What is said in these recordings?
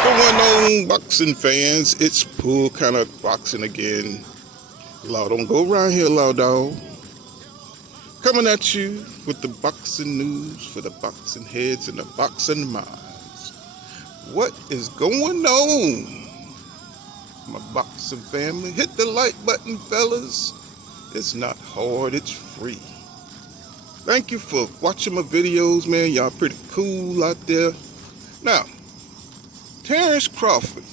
What's going on, boxing fans? It's Pull kind of boxing again. Law, don't go around here, law dog. Coming at you with the boxing news for the boxing heads and the boxing minds. What is going on, my boxing family? Hit the like button, fellas. It's not hard, it's free. Thank you for watching my videos, man. Y'all pretty cool out there. Now, Terence Crawford.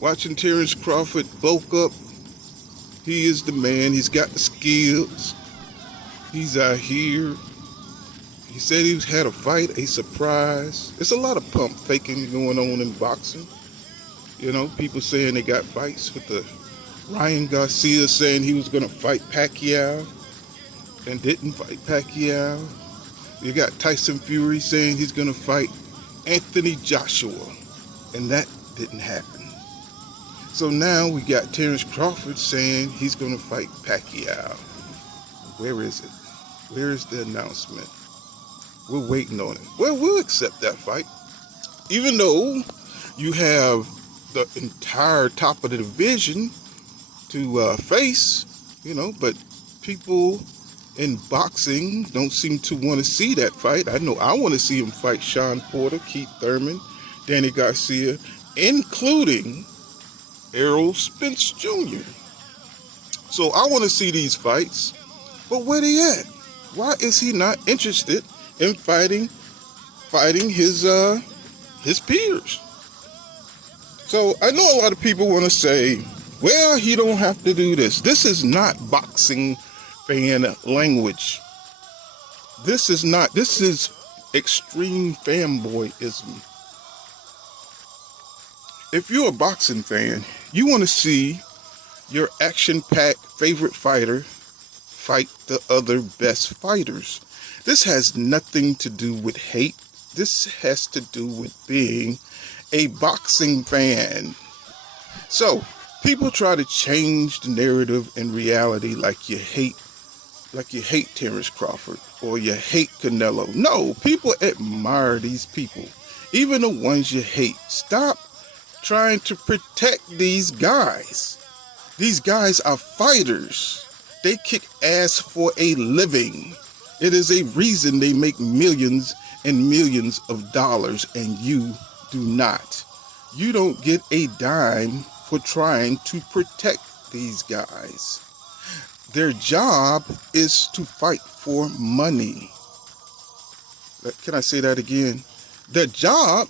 Watching Terence Crawford bulk up. He is the man. He's got the skills. He's out here. He said he had a fight, a surprise. There's a lot of pump faking going on in boxing. You know, people saying they got fights with the Ryan Garcia saying he was going to fight Pacquiao and didn't fight Pacquiao. You got Tyson Fury saying he's going to fight Anthony Joshua, and that didn't happen. So now we got Terence Crawford saying he's going to fight Pacquiao. Where is it? Where is the announcement? We're waiting on it. Well, we'll accept that fight. Even though you have the entire top of the division to face, you know, but people in boxing don't seem to want to see that fight. I know I want to see him fight Shawn Porter, Keith Thurman, Danny Garcia, including Errol Spence Jr. So I want to see these fights, but where they at? Why is he not interested in fighting his peers? So I know a lot of people want to say, well, he don't have to do this. This is not boxing fan language. This is extreme fanboyism. If you're a boxing fan, you want to see your action-packed favorite fighter fight the other best fighters. This has nothing to do with hate. This has to do with being a boxing fan. So, people try to change the narrative and reality like you hate Terence Crawford or you hate Canelo. No, people admire these people, even the ones you hate. Stop trying to protect these guys. These guys are fighters. They kick ass for a living. It is a reason they make millions and millions of dollars, and you do not. You don't get a dime for trying to protect these guys. Their job is to fight for money. Can I say that again? Their job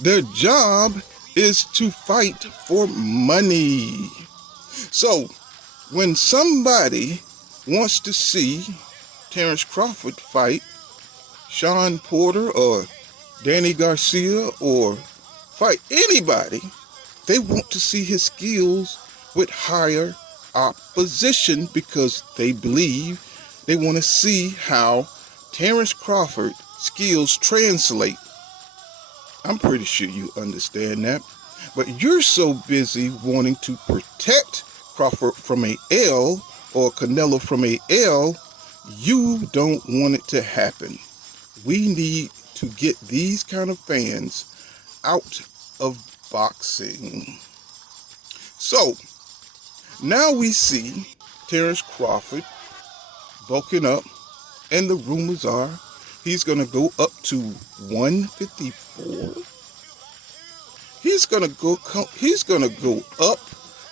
Their job is to fight for money. So, when somebody wants to see Terence Crawford fight Shawn Porter or Danny Garcia or fight anybody, they want to see his skills with higher opposition because they believe they want to see how Terence Crawford's skills translate. I'm pretty sure you understand that. But you're so busy wanting to protect Crawford from a L or Canelo from a L, you don't want it to happen. We need to get these kind of fans out of boxing. So, now we see Terence Crawford bulking up, and the rumors are he's going to go up to 154. He's going to go up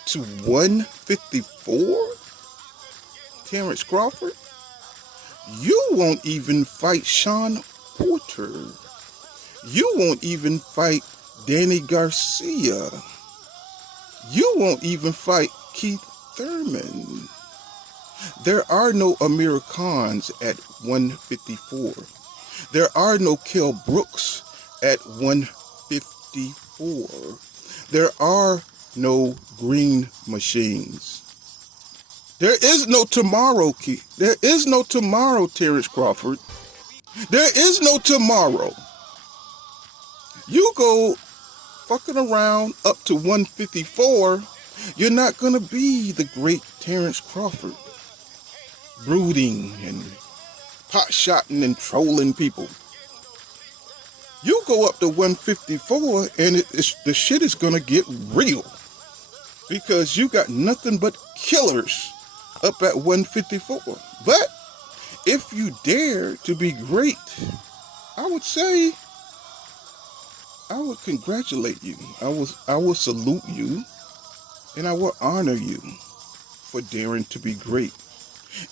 to 154. Terence Crawford, you won't even fight Shawn Porter. You won't even fight Danny Garcia. You won't even fight Keith Thurman. There are no Amir Khans at 154. There are no Kell Brooks at 154. There are no green machines. There is no tomorrow, Keith. There is no tomorrow, Terence Crawford. There is no tomorrow. You go fucking around up to 154, you're not going to be the great Terence Crawford. Brooding and pot shotting and trolling people. You go up to 154 and the shit is gonna get real because you got nothing but killers up at 154. But if you dare to be great, I would say I would congratulate you. I will salute you and I will honor you for daring to be great.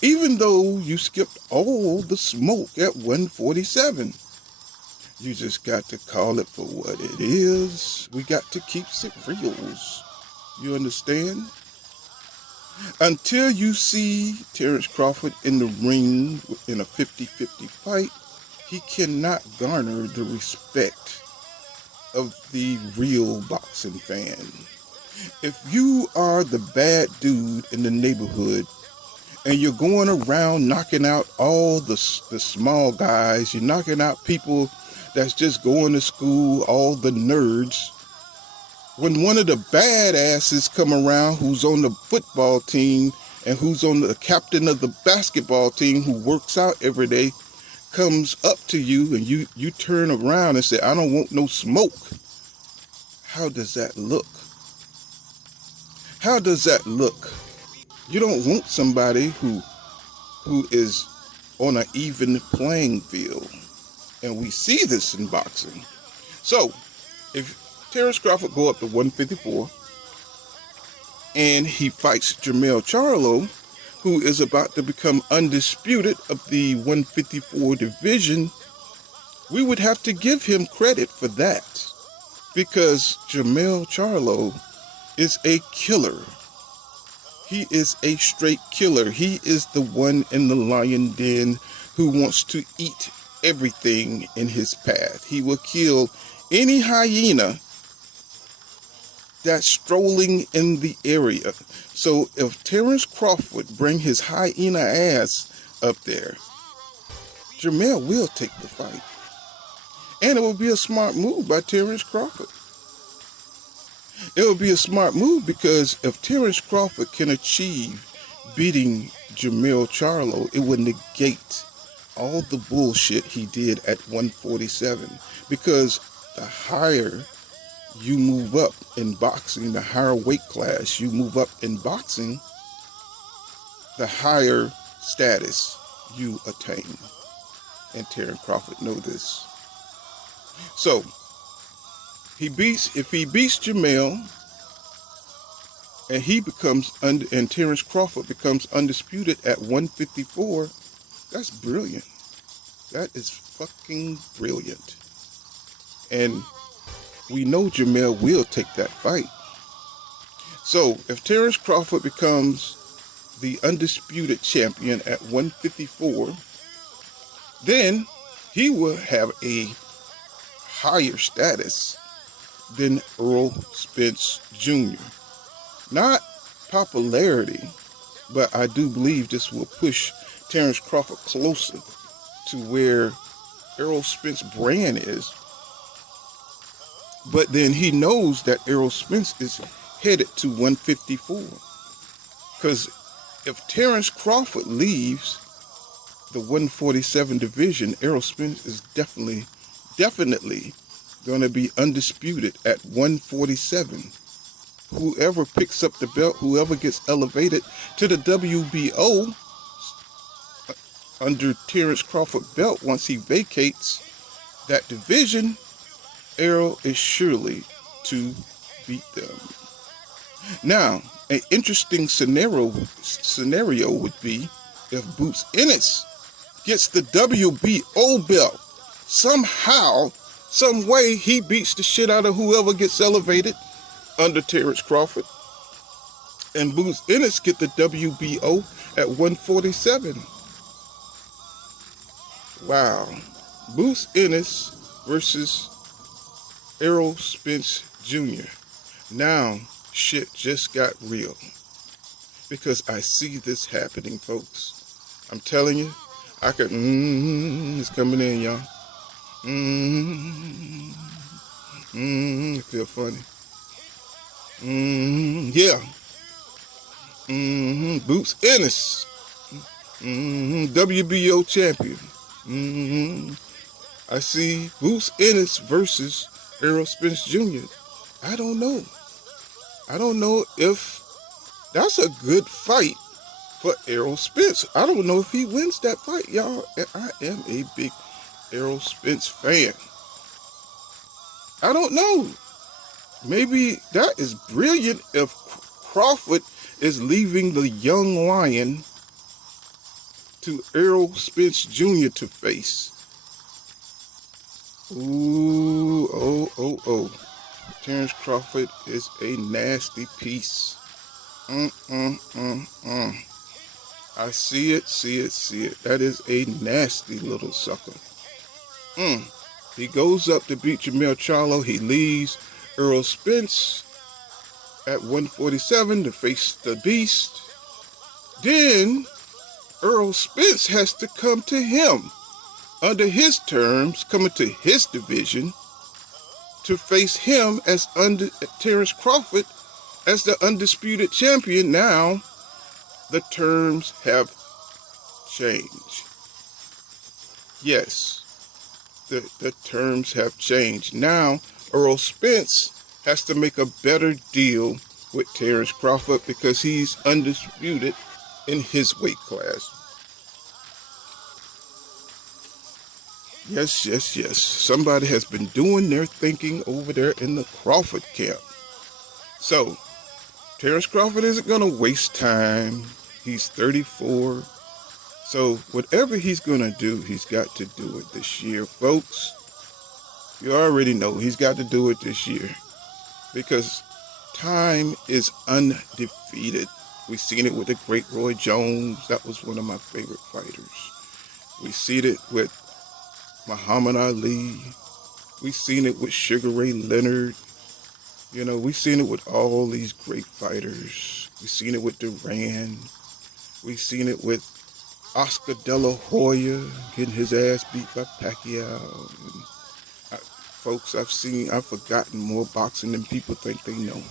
Even though you skipped all the smoke at 147. You just got to call it for what it is. We got to keep it reals. You understand? Until you see Terence Crawford in the ring in a 50-50 fight, he cannot garner the respect of the real boxing fan. If you are the bad dude in the neighborhood and you're going around knocking out all the small guys, you're knocking out people that's just going to school, all the nerds, when one of the badasses come around who's on the football team and who's on the captain of the basketball team who works out every day comes up to you and you turn around and say, I don't want no smoke. How does that look? How does that look? You don't want somebody who is on an even playing field. And we see this in boxing. So, if Terence Crawford go up to 154 and he fights Jermell Charlo, who is about to become undisputed of the 154 division, we would have to give him credit for that. Because Jermell Charlo is a killer. He is a straight killer. He is the one in the lion den who wants to eat everything in his path. He will kill any hyena that's strolling in the area. So if Terence Crawford bring his hyena ass up there, Jermell will take the fight. And it will be a smart move by Terence Crawford. It will be a smart move because if Terence Crawford can achieve beating Jermell Charlo, it would negate all the bullshit he did at 147. Because the higher you move up in boxing, the higher weight class you move up in boxing, the higher status you attain. And Terence Crawford know this. So, if he beats Jermell and Terence Crawford becomes undisputed at 154, that's brilliant. That is fucking brilliant. And we know Jermell will take that fight. So if Terence Crawford becomes the undisputed champion at 154, then he will have a higher status than Errol Spence Jr. Not popularity, but I do believe this will push Terence Crawford closer to where Errol Spence brand is. But then he knows that Errol Spence is headed to 154. Because if Terence Crawford leaves the 147 division, Errol Spence is definitely going to be undisputed at 147. Whoever picks up the belt, whoever gets elevated to the WBO under Terence Crawford belt once he vacates that division, Errol is surely to beat them. Now, an interesting scenario would be if Boots Ennis gets the WBO belt. Somehow, some way, he beats the shit out of whoever gets elevated under Terence Crawford. And Boots Ennis get the WBO at 147. Wow. Boots Ennis versus Errol Spence Jr. Now, shit just got real. Because I see this happening, folks. I'm telling you, I could, it's coming in, y'all. It feel funny. Yeah. Boots Ennis WBO champion. I see Bruce Ennis versus Errol Spence Jr. I don't know. I don't know if that's a good fight for Errol Spence. I don't know if he wins that fight, y'all. And I am a big Errol Spence fan. I don't know. Maybe that is brilliant if Crawford is leaving the young lion to Errol Spence Jr. to face. Ooh, oh. Terence Crawford is a nasty piece. I see it. That is a nasty little sucker. He goes up to beat Jermell Charlo. He leaves Errol Spence at 147 to face the Beast. Then Errol Spence has to come to him under his terms, coming to his division to face him as Terence Crawford as the undisputed champion. Now the terms have changed. Yes, the terms have changed. Now Errol Spence has to make a better deal with Terence Crawford because he's undisputed in his weight class. Yes. Somebody has been doing their thinking over there in the Crawford camp. So, Terence Crawford isn't going to waste time. He's 34. So, whatever he's going to do, he's got to do it this year, folks. You already know he's got to do it this year because time is undefeated. We've seen it with the great Roy Jones. That was one of my favorite fighters. We've seen it with Muhammad Ali. We've seen it with Sugar Ray Leonard. You know, we've seen it with all these great fighters. We've seen it with Duran. We've seen it with Oscar De La Hoya getting his ass beat by Pacquiao. Folks, I've forgotten more boxing than people think they know.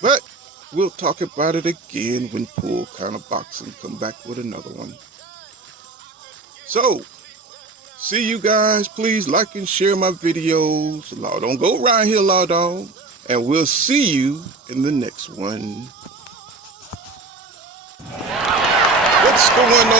But we'll talk about it again when Pull Kind of Boxing come back with another one. So, see you guys. Please like and share my videos. Law, don't go around here, law dog. And we'll see you in the next one. What's going on?